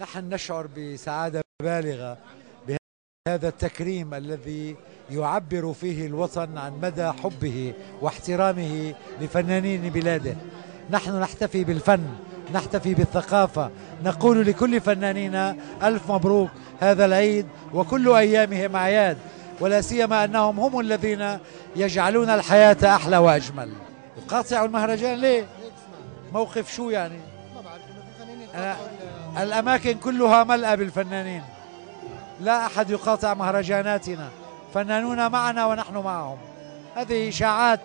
نحن نشعر بسعادة بالغة بهذا التكريم الذي يعبر فيه الوطن عن مدى حبه واحترامه لفنانين بلاده. نحن نحتفي بالفن، نحتفي بالثقافة، نقول لكل فنانينا ألف مبروك هذا العيد، وكل أيامهم أعياد، ولا سيما أنهم هم الذين يجعلون الحياة أحلى وأجمل. يقاطعوا المهرجان ليه؟ موقف شو يعني؟ أنا الأماكن كلها ملأى بالفنانين، لا أحد يقاطع مهرجاناتنا، فنانون معنا ونحن معهم. هذه إشاعات،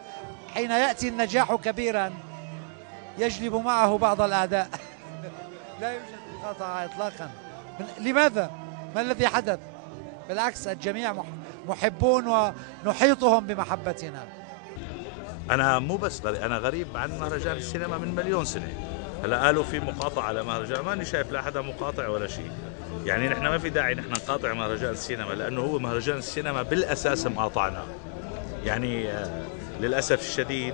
حين يأتي النجاح كبيرا يجلب معه بعض الأعداء. لا يوجد مقاطعة إطلاقا. لماذا؟ ما الذي حدث؟ بالعكس الجميع محبون ونحيطهم بمحبتنا. أنا مو بس غريب، أنا غريب عن مهرجان السينما من مليون سنة. هلا قالوا في مقاطعة على مهرجان، ماني شايف لا حدا مقاطع ولا شيء. يعني نحن ما في داعي نحن نقاطع مهرجان السينما، لأنه هو مهرجان السينما بالأساس مقاطعنا. يعني للأسف الشديد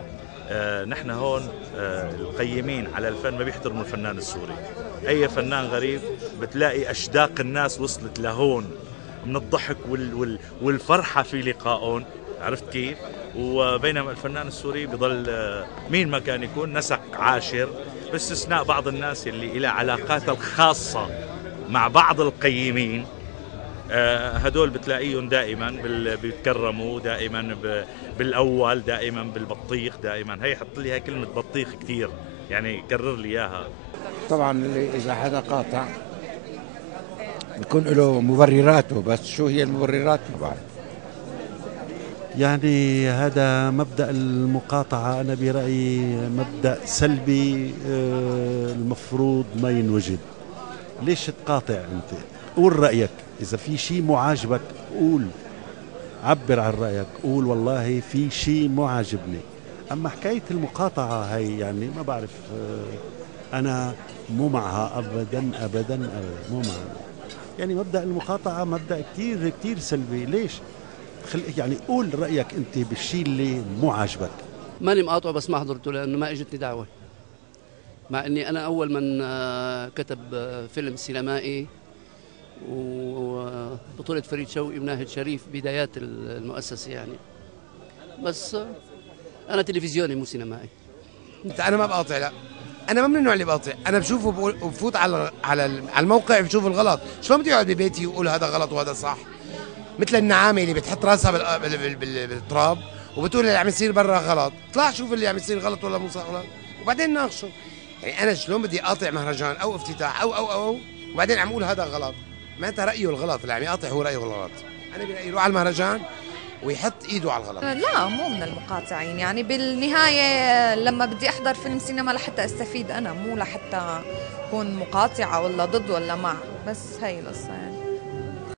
نحن هون القيمين على الفن ما بيحترموا الفنان السوري. أي فنان غريب بتلاقي أشداق الناس وصلت لهون من الضحك والفرحة في لقائهم، عرفت كيف؟ وبينما الفنان السوري بضل مين ما كان يكون نسق عاشر، باستثناء بعض الناس اللي إلى علاقات الخاصة مع بعض القيمين. هدول بتلاقيهم دائما بيتكرموا دائما بالاول، دائما بالبطيخ، دائما هي حط لي هاي كلمه بطيخ كثير، يعني كرر لي اياها. طبعا اذا حدا قاطع بيكون له مبرراته، بس شو هي المبررات ما بعرف. يعني هذا مبدأ المقاطعة أنا برأيي مبدأ سلبي، المفروض ما ينوجد. ليش تقاطع أنت؟ قول رأيك، إذا في شيء مو عاجبك قول، عبر عن رأيك، قول والله في شيء مو عاجبني. أما حكاية المقاطعة هي يعني ما بعرف، أنا مو معها أبدا أبدا أبدا، مو معها. يعني مبدأ المقاطعة مبدأ كتير كتير سلبي. ليش؟ يعني قول رأيك أنت بالشيء اللي مو عاجبك. ماني مقاطعه بس ما حضرته لأنه ما اجتني دعوة، مع أني أنا أول من كتب فيلم سينمائي وبطولة فريد شوقي وناهد شريف بدايات المؤسسة يعني. بس أنا تلفزيوني مو سينمائي. أنا ما بقاطع، لا أنا ما من النوع اللي بقاطع. أنا بشوفه بفوت على الموقع بشوف الغلط. شلون بدي أقعد ببيتي وأقول هذا غلط وهذا صح؟ مثل النعامة اللي بتحط راسها بالتراب وبتقول اللي عم يصير برا غلط. طلع شوف اللي عم يصير غلط ولا مو غلط وبعدين ناقشه. يعني أنا شلون بدي أقاطع مهرجان أو افتتاح أو وبعدين عم أقول هذا غلط؟ معناتها رأيه الغلط، اللي عم يقاطع هو رأيه الغلط. أنا برأيي يروح على المهرجان ويحط إيده على الغلط. لا مو من المقاطعين، يعني بالنهاية لما بدي أحضر فيلم سينما لحتى أستفيد أنا، مو لحتى أكون مقاطعة ولا ضد ولا مع، بس هي القصة يعني.